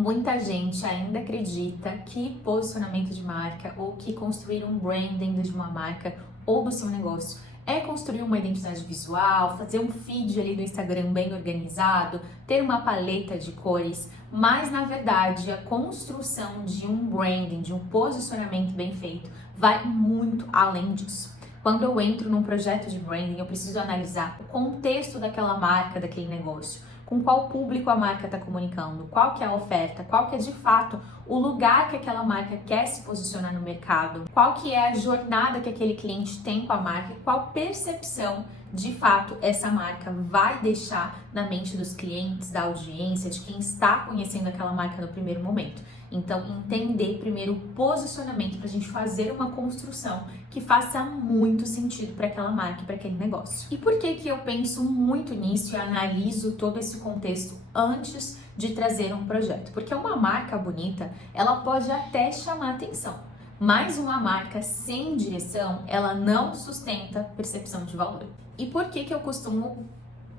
Muita gente ainda acredita que posicionamento de marca ou que construir um branding de uma marca ou do seu negócio é construir uma identidade visual, fazer um feed ali do Instagram bem organizado, ter uma paleta de cores, mas na verdade a construção de um branding, de um posicionamento bem feito, vai muito além disso. Quando eu entro num projeto de branding, eu preciso analisar o contexto daquela marca, daquele negócio, com qual público a marca está comunicando, qual que é a oferta, qual que é de fato o lugar que aquela marca quer se posicionar no mercado, qual que é a jornada que aquele cliente tem com a marca, qual percepção de fato essa marca vai deixar na mente dos clientes, da audiência, de quem está conhecendo aquela marca no primeiro momento. Então, entender primeiro o posicionamento para a gente fazer uma construção que faça muito sentido para aquela marca e para aquele negócio. E por que eu penso muito nisso e analiso todo esse contexto antes de trazer um projeto? Porque uma marca bonita, ela pode até chamar atenção, mas uma marca sem direção, ela não sustenta percepção de valor. E por que eu costumo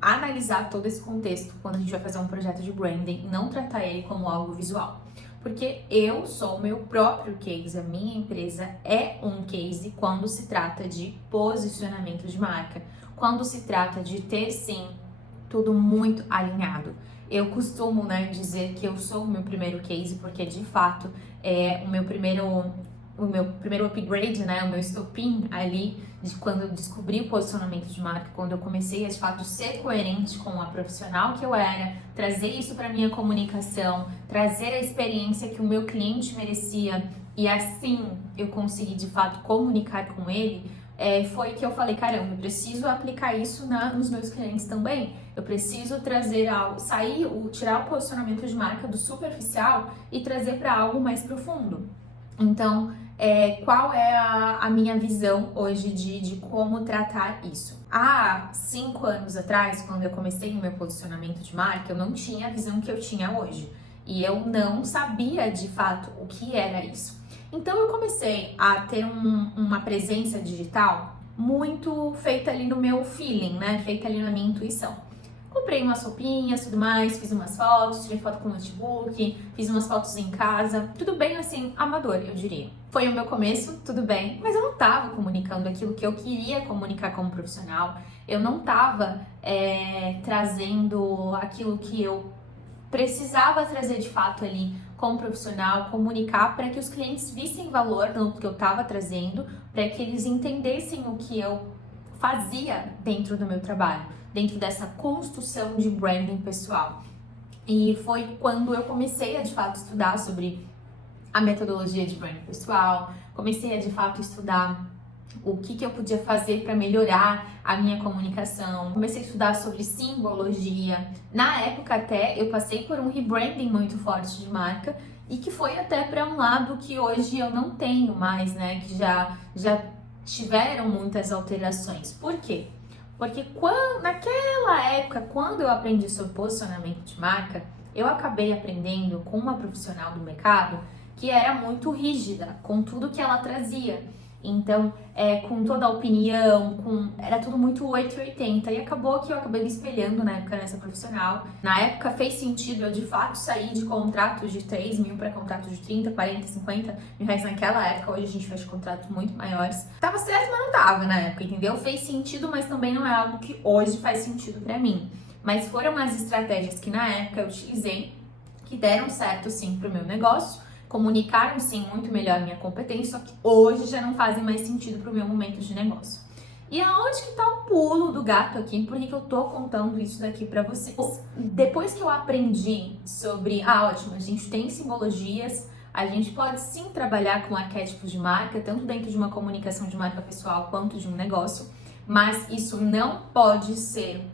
analisar todo esse contexto quando a gente vai fazer um projeto de branding e não tratar ele como algo visual? Porque eu sou o meu próprio case, a minha empresa é um case quando se trata de posicionamento de marca, quando se trata de ter, sim, tudo muito alinhado. Eu costumo, dizer que eu sou o meu primeiro case, porque de fato é o meu primeiro upgrade, o meu estopim ali de quando eu descobri o posicionamento de marca, quando eu comecei a de fato ser coerente com a profissional que eu era, trazer isso para minha comunicação, trazer a experiência que o meu cliente merecia e assim eu consegui de fato comunicar com ele. Foi que eu falei, caramba, eu preciso aplicar isso nos meus clientes também. Eu preciso trazer algo, tirar o posicionamento de marca do superficial e trazer para algo mais profundo. Então, qual é a minha visão hoje de como tratar isso? Há 5 anos atrás, quando eu comecei o meu posicionamento de marca, eu não tinha a visão que eu tinha hoje. E eu não sabia, de fato, o que era isso. Então, eu comecei a ter uma presença digital muito feita ali no meu feeling, feita ali na minha intuição. Comprei umas roupinhas, tudo mais, fiz umas fotos, tirei foto com o notebook, fiz umas fotos em casa, tudo bem assim, amador, eu diria. Foi o meu começo, tudo bem, mas eu não tava comunicando aquilo que eu queria comunicar como profissional, eu não tava trazendo aquilo que eu precisava trazer de fato ali como profissional, comunicar para que os clientes vissem valor no que eu tava trazendo, para que eles entendessem o que eu fazia dentro do meu trabalho, dentro dessa construção de branding pessoal. E foi quando eu comecei a de fato estudar sobre a metodologia de branding pessoal, comecei a de fato estudar o que eu podia fazer para melhorar a minha comunicação, comecei a estudar sobre simbologia. Na época até eu passei por um rebranding muito forte de marca e que foi até para um lado que hoje eu não tenho mais, que já tiveram muitas alterações. Por quê? Porque naquela época, quando eu aprendi sobre posicionamento de marca, eu acabei aprendendo com uma profissional do mercado que era muito rígida com tudo que ela trazia. Então, com toda a opinião, era tudo muito 880 e acabou que eu acabei me espelhando na época nessa profissional. Na época fez sentido eu de fato sair de contratos de 3 mil para contratos de 30, 40, 50 mil reais naquela época. Hoje a gente faz contratos muito maiores. Tava certo, mas não tava na época, entendeu? Fez sentido, mas também não é algo que hoje faz sentido para mim. Mas foram as estratégias que na época eu utilizei que deram certo sim pro meu negócio. Comunicaram sim muito melhor a minha competência, só que hoje já não fazem mais sentido para o meu momento de negócio. E aonde que tá o pulo do gato aqui? Por que eu tô contando isso daqui para vocês? Depois que eu aprendi sobre, ótimo, a gente tem simbologias, a gente pode sim trabalhar com arquétipos de marca, tanto dentro de uma comunicação de marca pessoal quanto de um negócio, mas isso não pode ser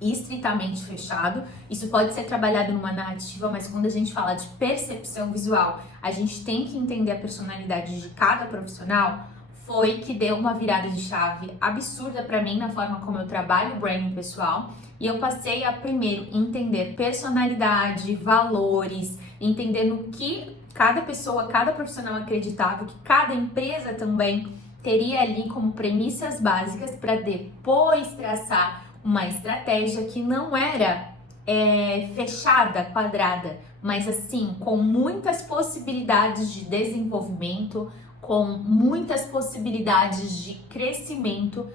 estritamente fechado. Isso pode ser trabalhado numa narrativa, mas quando a gente fala de percepção visual, a gente tem que entender a personalidade de cada profissional. Foi que deu uma virada de chave absurda para mim na forma como eu trabalho o branding pessoal, e eu passei a primeiro entender personalidade, valores, entender no que cada pessoa, cada profissional acreditava, que cada empresa também teria ali como premissas básicas para depois traçar uma estratégia que não era fechada, quadrada, mas assim, com muitas possibilidades de desenvolvimento, com muitas possibilidades de crescimento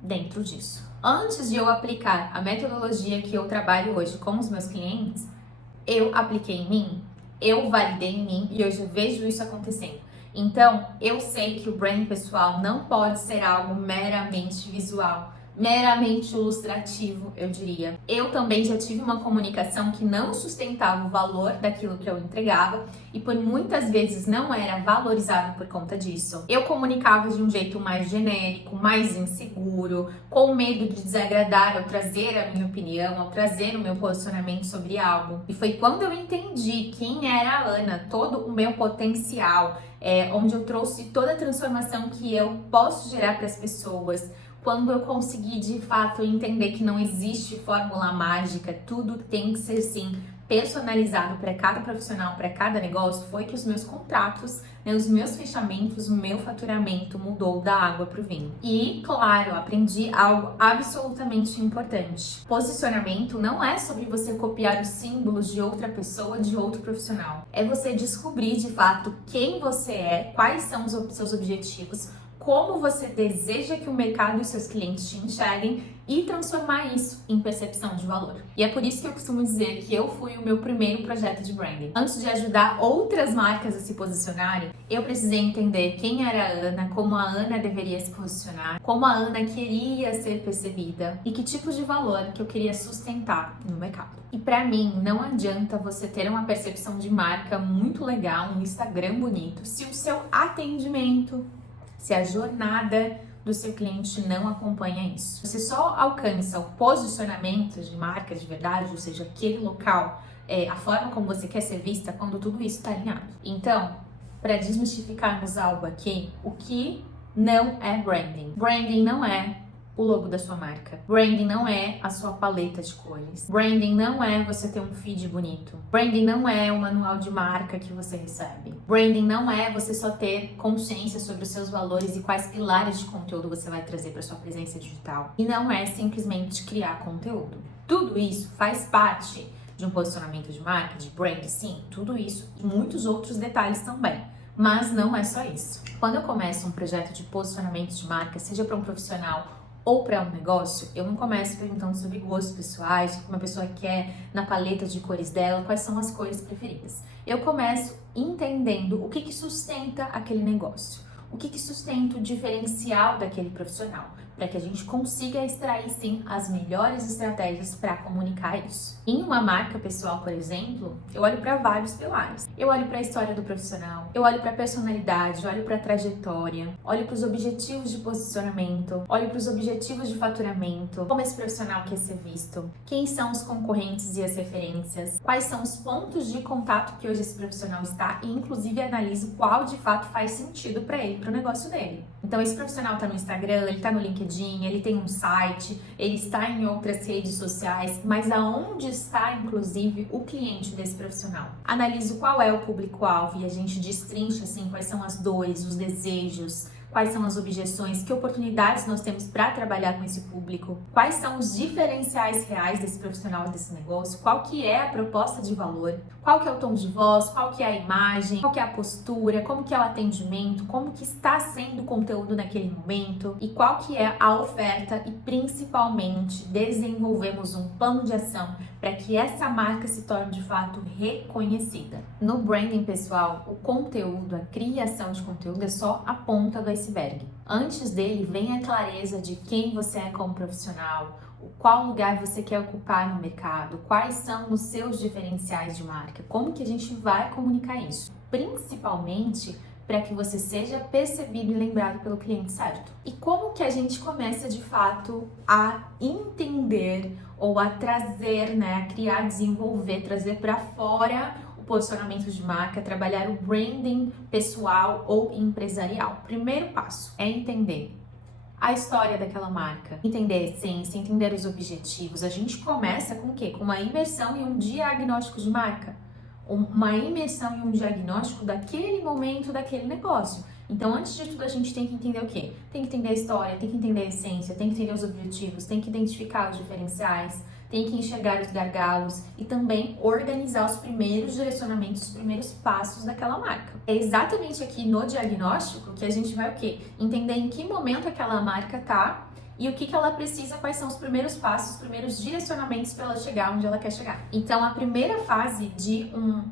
dentro disso. Antes de eu aplicar a metodologia que eu trabalho hoje com os meus clientes, eu apliquei em mim, eu validei em mim e hoje eu vejo isso acontecendo. Então, eu sei que o branding pessoal não pode ser algo meramente visual, meramente ilustrativo, eu diria. Eu também já tive uma comunicação que não sustentava o valor daquilo que eu entregava e por muitas vezes não era valorizado por conta disso. Eu comunicava de um jeito mais genérico, mais inseguro, com medo de desagradar ao trazer a minha opinião, ao trazer o meu posicionamento sobre algo. E foi quando eu entendi quem era a Ana, todo o meu potencial, onde eu trouxe toda a transformação que eu posso gerar para as pessoas. Quando eu consegui de fato entender que não existe fórmula mágica, tudo tem que ser sim personalizado para cada profissional, para cada negócio, foi que os meus contratos, né, os meus fechamentos, o meu faturamento mudou da água para o vinho. E, claro, aprendi algo absolutamente importante. Posicionamento não é sobre você copiar os símbolos de outra pessoa, de outro profissional. É você descobrir de fato quem você é, quais são os seus objetivos, como você deseja que o mercado e os seus clientes te enxerguem e transformar isso em percepção de valor. E é por isso que eu costumo dizer que eu fui o meu primeiro projeto de branding. Antes de ajudar outras marcas a se posicionarem, eu precisei entender quem era a Ana, como a Ana deveria se posicionar, como a Ana queria ser percebida e que tipo de valor que eu queria sustentar no mercado. E para mim, não adianta você ter uma percepção de marca muito legal, um Instagram bonito, se o seu atendimento, se a jornada do seu cliente não acompanha isso. Você só alcança o posicionamento de marca de verdade, ou seja, aquele local, a forma como você quer ser vista, quando tudo isso está alinhado. Então, para desmistificarmos algo aqui, o que não é branding? Branding não é o logo da sua marca. Branding não é a sua paleta de cores. Branding não é você ter um feed bonito. Branding não é o manual de marca que você recebe. Branding não é você só ter consciência sobre os seus valores e quais pilares de conteúdo você vai trazer para sua presença digital. E não é simplesmente criar conteúdo. Tudo isso faz parte de um posicionamento de marca, de brand, sim, tudo isso e muitos outros detalhes também. Mas não é só isso. Quando eu começo um projeto de posicionamento de marca, seja para um profissional ou para um negócio, eu não começo perguntando sobre gostos pessoais, o que uma pessoa quer na paleta de cores dela, quais são as cores preferidas. Eu começo entendendo o que sustenta aquele negócio, o que sustenta o diferencial daquele profissional, para que a gente consiga extrair sim as melhores estratégias para comunicar isso. Em uma marca pessoal, por exemplo, eu olho para vários pilares. Eu olho para a história do profissional, eu olho para a personalidade, olho para a trajetória, olho para os objetivos de posicionamento, olho para os objetivos de faturamento, como esse profissional quer ser visto, quem são os concorrentes e as referências, quais são os pontos de contato que hoje esse profissional está e inclusive analiso qual de fato faz sentido para ele, para o negócio dele. Então esse profissional está no Instagram, ele está no LinkedIn, ele tem um site, ele está em outras redes sociais, mas aonde está inclusive o cliente desse profissional? Analiso qual é o público-alvo e a gente destrincha assim quais são as dores, os desejos, quais são as objeções, que oportunidades nós temos para trabalhar com esse público, quais são os diferenciais reais desse profissional, desse negócio, qual que é a proposta de valor, qual que é o tom de voz, qual que é a imagem, qual que é a postura, como que é o atendimento, como que está sendo o conteúdo naquele momento e qual que é a oferta e principalmente desenvolvemos um plano de ação para que essa marca se torne de fato reconhecida. No branding pessoal, o conteúdo, a criação de conteúdo é só a ponta do iceberg. Antes dele vem a clareza de quem você é como profissional, qual lugar você quer ocupar no mercado, quais são os seus diferenciais de marca, como que a gente vai comunicar isso, principalmente para que você seja percebido e lembrado pelo cliente certo. E como que a gente começa de fato a entender ou a trazer, né, a criar, desenvolver, trazer para fora o posicionamento de marca, trabalhar o branding pessoal ou empresarial. Primeiro passo é entender a história daquela marca, entender a essência, entender os objetivos. A gente começa com o quê? Com uma imersão e um diagnóstico de marca. Uma imersão e um diagnóstico daquele momento, daquele negócio. Então, antes de tudo, a gente tem que entender o quê? Tem que entender a história, tem que entender a essência, tem que entender os objetivos, tem que identificar os diferenciais, tem que enxergar os gargalos e também organizar os primeiros direcionamentos, os primeiros passos daquela marca. É exatamente aqui no diagnóstico que a gente vai o quê? Entender em que momento aquela marca tá e o que ela precisa, quais são os primeiros passos, os primeiros direcionamentos para ela chegar onde ela quer chegar. Então, a primeira fase de um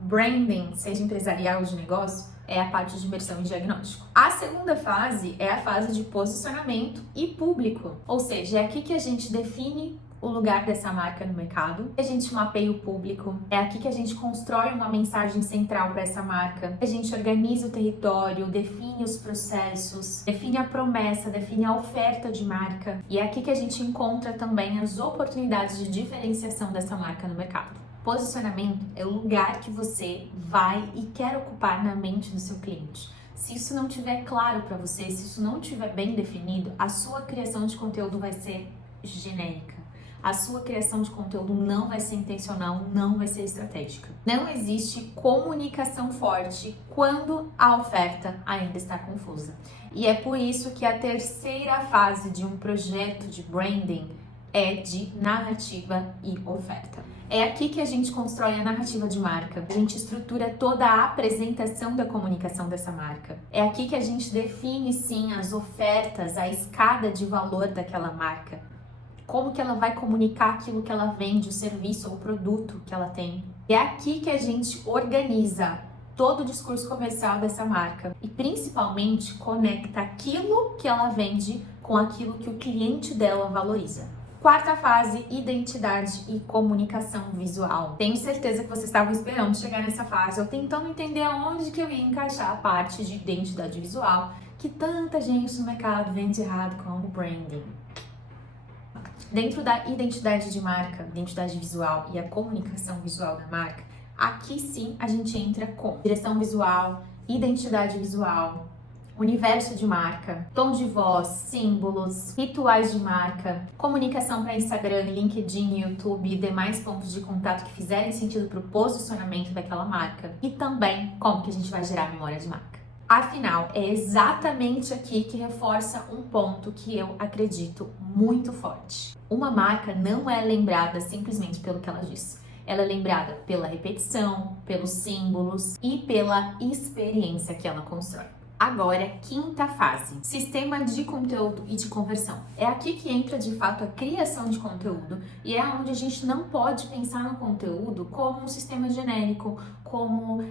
branding, seja empresarial ou de negócio, é a parte de imersão e diagnóstico. A segunda fase é a fase de posicionamento e público, ou seja, é aqui que a gente define o lugar dessa marca no mercado, a gente mapeia o público, é aqui que a gente constrói uma mensagem central para essa marca, a gente organiza o território, define os processos, define a promessa, define a oferta de marca, e é aqui que a gente encontra também as oportunidades de diferenciação dessa marca no mercado. Posicionamento é o lugar que você vai e quer ocupar na mente do seu cliente. Se isso não estiver claro para você, se isso não estiver bem definido, a sua criação de conteúdo vai ser genérica. A sua criação de conteúdo não vai ser intencional, não vai ser estratégica. Não existe comunicação forte quando a oferta ainda está confusa. E é por isso que a terceira fase de um projeto de branding é de narrativa e oferta. É aqui que a gente constrói a narrativa de marca, a gente estrutura toda a apresentação da comunicação dessa marca. É aqui que a gente define, sim, as ofertas, a escada de valor daquela marca. Como que ela vai comunicar aquilo que ela vende, o serviço ou o produto que ela tem. É aqui que a gente organiza todo o discurso comercial dessa marca e principalmente conecta aquilo que ela vende com aquilo que o cliente dela valoriza. Quarta fase, identidade e comunicação visual. Tenho certeza que vocês estavam esperando chegar nessa fase, ou tentando entender aonde que eu ia encaixar a parte de identidade visual que tanta gente no mercado vende errado como branding. Dentro da identidade de marca, identidade visual e a comunicação visual da marca, aqui sim a gente entra com direção visual, identidade visual, universo de marca, tom de voz, símbolos, rituais de marca, comunicação para Instagram, LinkedIn, YouTube e demais pontos de contato que fizerem sentido para o posicionamento daquela marca e também como que a gente vai gerar memória de marca. Afinal, é exatamente aqui que reforça um ponto que eu acredito muito forte. Uma marca não é lembrada simplesmente pelo que ela diz. Ela é lembrada pela repetição, pelos símbolos e pela experiência que ela constrói. Agora, quinta fase, sistema de conteúdo e de conversão. É aqui que entra de fato a criação de conteúdo e é onde a gente não pode pensar no conteúdo como um sistema genérico, como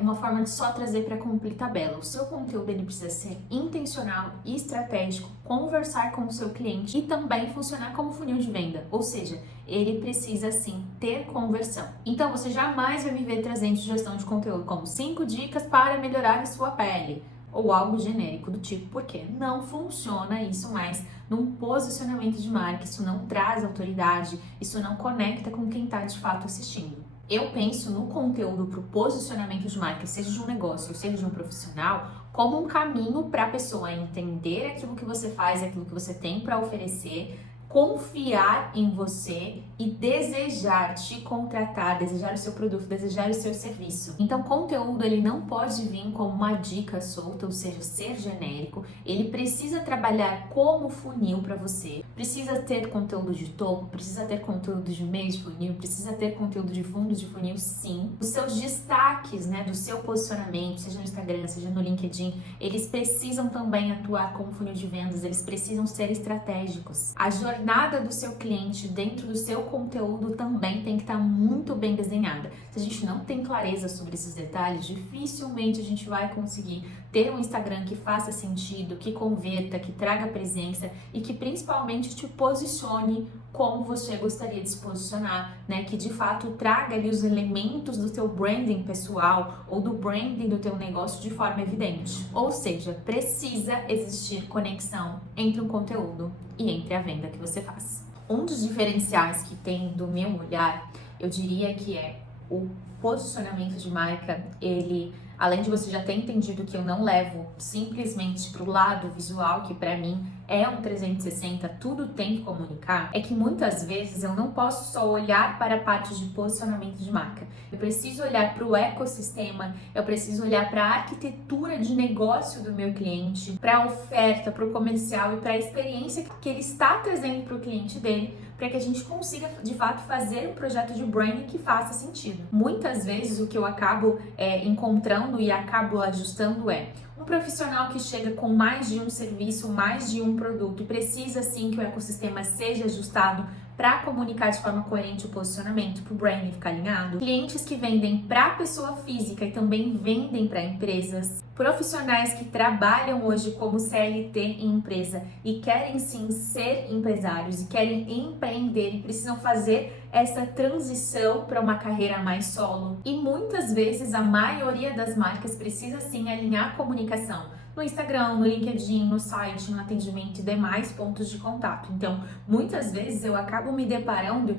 uma forma de só trazer para cumprir tabela. O seu conteúdo ele precisa ser intencional e estratégico, conversar com o seu cliente e também funcionar como funil de venda, ou seja, ele precisa sim ter conversão. Então você jamais vai me ver trazendo sugestão de conteúdo como 5 dicas para melhorar a sua pele ou algo genérico do tipo, porque não funciona isso mais num posicionamento de marca, isso não traz autoridade, isso não conecta com quem está de fato assistindo. Eu penso no conteúdo para o posicionamento de marca, seja de um negócio, seja de um profissional, como um caminho para a pessoa entender aquilo que você faz, aquilo que você tem para oferecer, confiar em você e desejar te contratar, desejar o seu produto, desejar o seu serviço. Então, conteúdo ele não pode vir como uma dica solta, ou seja, ser genérico. Ele precisa trabalhar como funil para você. Precisa ter conteúdo de topo, precisa ter conteúdo de meio de funil, precisa ter conteúdo de fundo de funil, sim. Os seus destaques, do seu posicionamento, seja no Instagram, seja no LinkedIn, eles precisam também atuar como funil de vendas, eles precisam ser estratégicos. A jornada do seu cliente dentro do seu conteúdo também tem que estar muito bem desenhada. Se a gente não tem clareza sobre esses detalhes, dificilmente a gente vai conseguir ter um Instagram que faça sentido, que converta, que traga presença e que principalmente te posicione como você gostaria de se posicionar, que de fato traga ali os elementos do teu branding pessoal ou do branding do teu negócio de forma evidente. Ou seja, precisa existir conexão entre o conteúdo e entre a venda que você faz. Um dos diferenciais que tem do meu olhar, eu diria que é o posicionamento de marca, ele, além de você já ter entendido que eu não levo simplesmente para o lado visual, que para mim é um 360, tudo tem que comunicar, é que muitas vezes eu não posso só olhar para a parte de posicionamento de marca. Eu preciso olhar para o ecossistema, eu preciso olhar para a arquitetura de negócio do meu cliente, para a oferta, para o comercial e para a experiência que ele está trazendo para o cliente dele, para que a gente consiga, de fato, fazer um projeto de branding que faça sentido. Muitas vezes o que eu acabo encontrando e acabo ajustando é um profissional que chega com mais de um serviço, mais de um produto, precisa sim que o ecossistema seja ajustado para comunicar de forma coerente o posicionamento, para o branding ficar alinhado. Clientes que vendem para pessoa física e também vendem para empresas. Profissionais que trabalham hoje como CLT em empresa e querem sim ser empresários e querem empreender e precisam fazer essa transição para uma carreira mais solo. E muitas vezes a maioria das marcas precisa sim alinhar a comunicação no Instagram, no LinkedIn, no site, no atendimento e demais pontos de contato. Então, muitas vezes eu acabo me deparando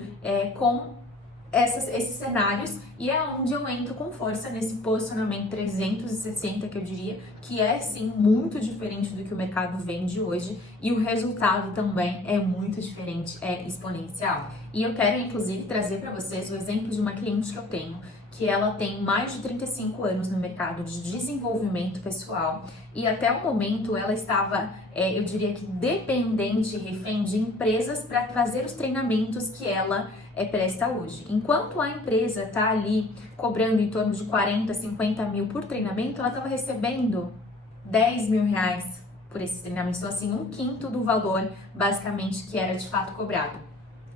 com esses cenários e é onde eu entro com força nesse posicionamento 360, que eu diria que é sim muito diferente do que o mercado vende hoje e o resultado também é muito diferente, é exponencial. E eu quero inclusive trazer para vocês o exemplo de uma cliente que eu tenho, que ela tem mais de 35 anos no mercado de desenvolvimento pessoal e até o momento ela estava, eu diria que dependente, refém de empresas para fazer os treinamentos que ela presta hoje. Enquanto a empresa está ali cobrando em torno de 40, 50 mil por treinamento, ela estava recebendo 10 mil reais por esses treinamentos, então assim, um quinto do valor basicamente que era de fato cobrado.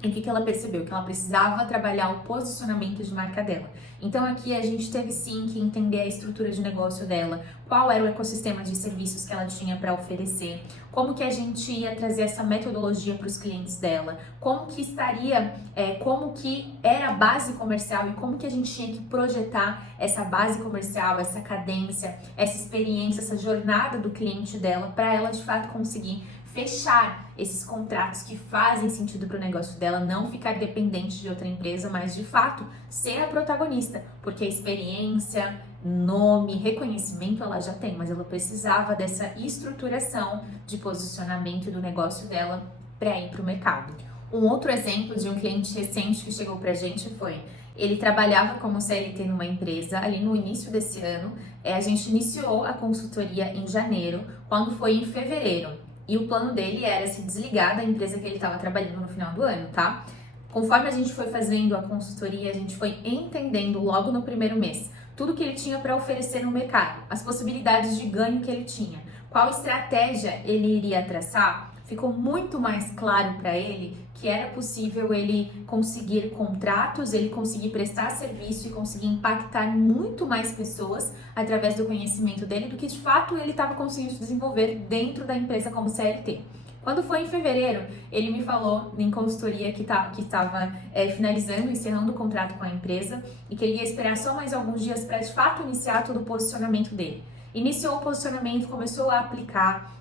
E o que ela percebeu? Que ela precisava trabalhar o posicionamento de marca dela. Então aqui a gente teve sim que entender a estrutura de negócio dela, qual era o ecossistema de serviços que ela tinha para oferecer, como que a gente ia trazer essa metodologia para os clientes dela, como que estaria, como que era a base comercial e como que a gente tinha que projetar essa base comercial, essa cadência, essa experiência, essa jornada do cliente dela para ela de fato conseguir fechar esses contratos que fazem sentido para o negócio dela, não ficar dependente de outra empresa, mas de fato ser a protagonista, porque a experiência, nome, reconhecimento ela já tem, mas ela precisava dessa estruturação de posicionamento do negócio dela para ir para o mercado. Um outro exemplo de um cliente recente que chegou para a gente foi: ele trabalhava como CLT numa empresa ali no início desse ano, a gente iniciou a consultoria em janeiro, quando foi em fevereiro. E o plano dele era se desligar da empresa que ele estava trabalhando no final do ano, tá? Conforme a gente foi fazendo a consultoria, a gente foi entendendo logo no primeiro mês tudo que ele tinha para oferecer no mercado, as possibilidades de ganho que ele tinha, qual estratégia ele iria traçar. Ficou muito mais claro para ele que era possível ele conseguir contratos, ele conseguir prestar serviço e conseguir impactar muito mais pessoas através do conhecimento dele do que de fato ele estava conseguindo desenvolver dentro da empresa como CLT. Quando foi em fevereiro, ele me falou em consultoria que estava finalizando, encerrando o contrato com a empresa e que ele ia esperar só mais alguns dias para de fato iniciar todo o posicionamento dele. Iniciou o posicionamento, começou a aplicar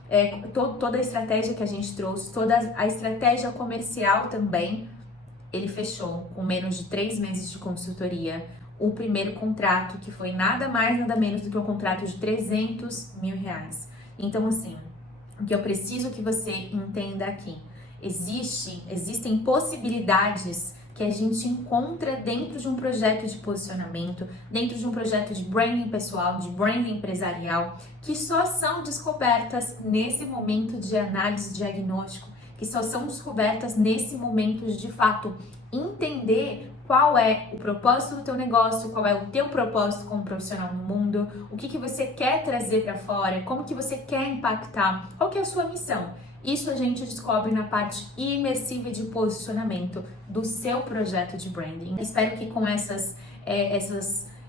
toda a estratégia que a gente trouxe, toda a estratégia comercial também. Ele fechou com menos de 3 meses de consultoria o primeiro contrato, que foi nada mais, nada menos do que um contrato de 300 mil reais. Então, assim, o que eu preciso que você entenda aqui, existem possibilidades que a gente encontra dentro de um projeto de posicionamento, dentro de um projeto de branding pessoal, de branding empresarial, que só são descobertas nesse momento de análise diagnóstico, que só são descobertas nesse momento de fato entender qual é o propósito do teu negócio, qual é o teu propósito como profissional no mundo, o que você quer trazer para fora, como que você quer impactar, qual que é a sua missão. Isso a gente descobre na parte imersiva de posicionamento do seu projeto de branding. Espero que com esses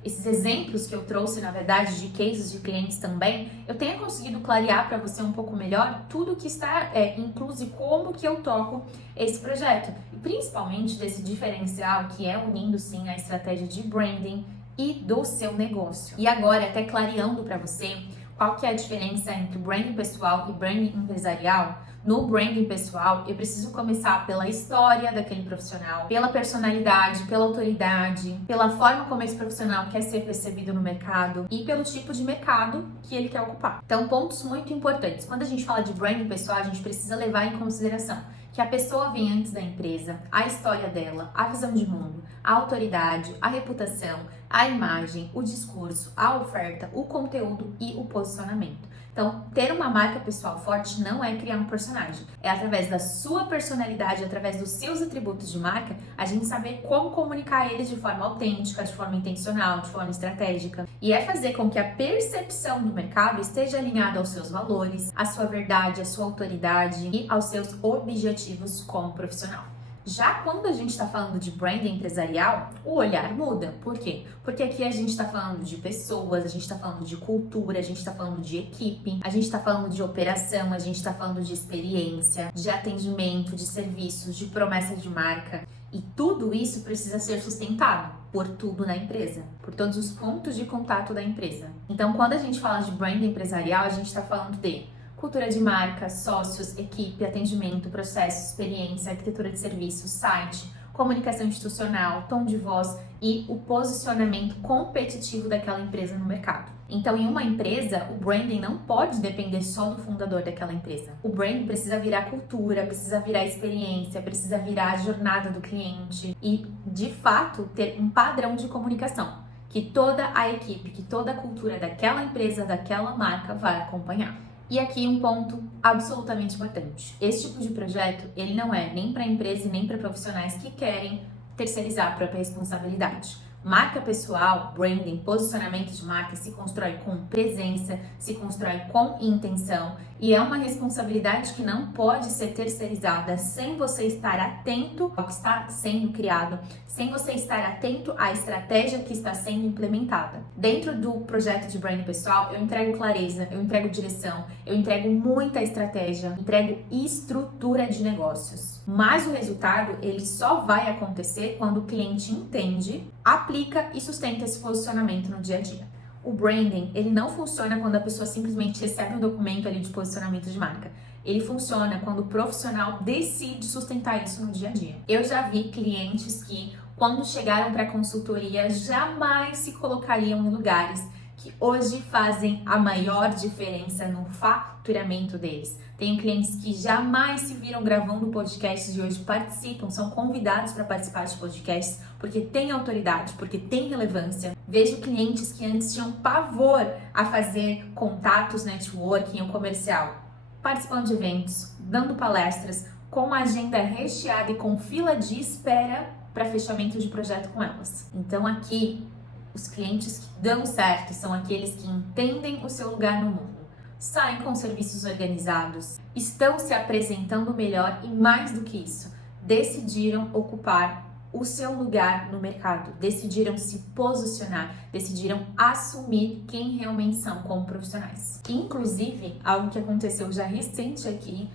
exemplos que eu trouxe, na verdade, de cases de clientes também, eu tenha conseguido clarear para você um pouco melhor tudo que está incluso e como que eu toco esse projeto. E principalmente desse diferencial que é unindo sim a estratégia de branding e do seu negócio. E agora, até clareando para você, Qual que é a diferença entre branding pessoal e branding empresarial? No branding pessoal, eu preciso começar pela história daquele profissional, pela personalidade, pela autoridade, pela forma como esse profissional quer ser percebido no mercado e pelo tipo de mercado que ele quer ocupar. Então, pontos muito importantes. Quando a gente fala de branding pessoal, a gente precisa levar em consideração que a pessoa vem antes da empresa, a história dela, a visão de mundo, a autoridade, a reputação, a imagem, o discurso, a oferta, o conteúdo e o posicionamento. Então, ter uma marca pessoal forte não é criar um personagem. É através da sua personalidade, através dos seus atributos de marca, a gente saber como comunicar eles de forma autêntica, de forma intencional, de forma estratégica. E é fazer com que a percepção do mercado esteja alinhada aos seus valores, à sua verdade, à sua autoridade e aos seus objetivos como profissional. Já quando a gente está falando de branding empresarial, o olhar muda. Por quê? Porque aqui a gente está falando de pessoas, a gente está falando de cultura, a gente está falando de equipe, a gente está falando de operação, a gente está falando de experiência, de atendimento, de serviços, de promessa de marca. E tudo isso precisa ser sustentado por tudo na empresa, por todos os pontos de contato da empresa. Então, quando a gente fala de branding empresarial, a gente está falando de cultura de marca, sócios, equipe, atendimento, processo, experiência, arquitetura de serviços, site, comunicação institucional, tom de voz e o posicionamento competitivo daquela empresa no mercado. Então, em uma empresa, o branding não pode depender só do fundador daquela empresa. O branding precisa virar cultura, precisa virar experiência, precisa virar a jornada do cliente e, de fato, ter um padrão de comunicação que toda a equipe, que toda a cultura daquela empresa, daquela marca vai acompanhar. E aqui um ponto absolutamente importante. Esse tipo de projeto, ele não é nem para empresa e nem para profissionais que querem terceirizar a própria responsabilidade. Marca pessoal, branding, posicionamento de marca se constrói com presença, se constrói com intenção e é uma responsabilidade que não pode ser terceirizada sem você estar atento ao que está sendo criado, sem você estar atento à estratégia que está sendo implementada. Dentro do projeto de branding pessoal, eu entrego clareza, eu entrego direção, eu entrego muita estratégia, entrego estrutura de negócios. Mas o resultado, ele só vai acontecer quando o cliente entende, aplica e sustenta esse posicionamento no dia a dia. O branding, ele não funciona quando a pessoa simplesmente recebe um documento ali de posicionamento de marca. Ele funciona quando o profissional decide sustentar isso no dia a dia. Eu já vi clientes que, quando chegaram para a consultoria, jamais se colocariam em lugares que hoje fazem a maior diferença no faturamento deles. Tenho clientes que jamais se viram gravando podcasts e hoje participam, são convidados para participar de podcasts porque tem autoridade, porque tem relevância. Vejo clientes que antes tinham pavor a fazer contatos, networking ou comercial, participando de eventos, dando palestras, com agenda recheada e com fila de espera para fechamento de projeto com elas. Então aqui, os clientes que dão certo são aqueles que entendem o seu lugar no mundo, saem com serviços organizados, estão se apresentando melhor e, mais do que isso, decidiram ocupar o seu lugar no mercado, decidiram se posicionar, decidiram assumir quem realmente são como profissionais. Inclusive, algo que aconteceu já recente aqui,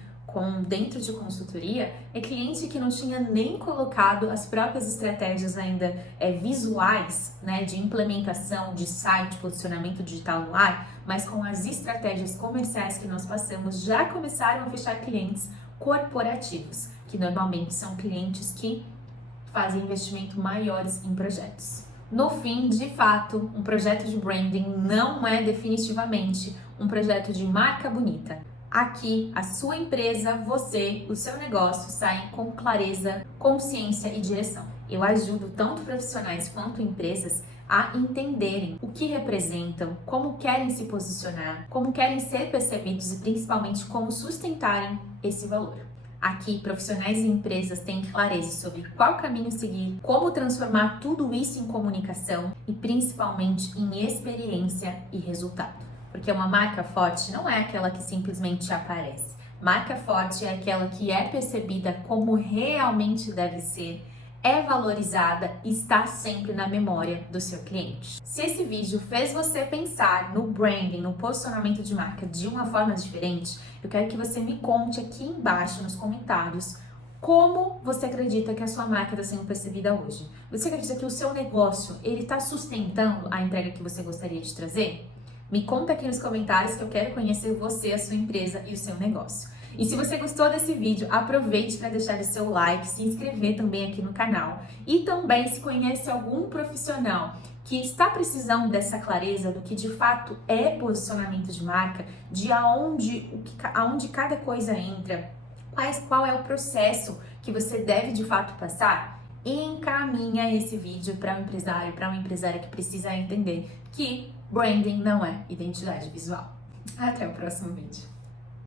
dentro de consultoria, é cliente que não tinha nem colocado as próprias estratégias ainda visuais, né, de implementação de site, posicionamento digital no ar, mas com as estratégias comerciais que nós passamos, já começaram a fechar clientes corporativos, que normalmente são clientes que fazem investimento maiores em projetos. No fim, de fato, um projeto de branding não é definitivamente um projeto de marca bonita. Aqui, a sua empresa, você, o seu negócio saem com clareza, consciência e direção. Eu ajudo tanto profissionais quanto empresas a entenderem o que representam, como querem se posicionar, como querem ser percebidos e principalmente como sustentarem esse valor. Aqui, profissionais e empresas têm clareza sobre qual caminho seguir, como transformar tudo isso em comunicação e principalmente em experiência e resultado. Porque uma marca forte não é aquela que simplesmente aparece. Marca forte é aquela que é percebida como realmente deve ser, é valorizada e está sempre na memória do seu cliente. Se esse vídeo fez você pensar no branding, no posicionamento de marca de uma forma diferente, eu quero que você me conte aqui embaixo nos comentários como você acredita que a sua marca está sendo percebida hoje. Você acredita que o seu negócio ele está sustentando a entrega que você gostaria de trazer? Me conta aqui nos comentários que eu quero conhecer você, a sua empresa e o seu negócio. E se você gostou desse vídeo, aproveite para deixar o seu like, se inscrever também aqui no canal. E também, se conhece algum profissional que está precisando dessa clareza do que de fato é posicionamento de marca, de aonde cada coisa entra, qual é o processo que você deve de fato passar, encaminha esse vídeo para um empresário, para uma empresária que precisa entender que branding não é identidade visual. Até o próximo vídeo.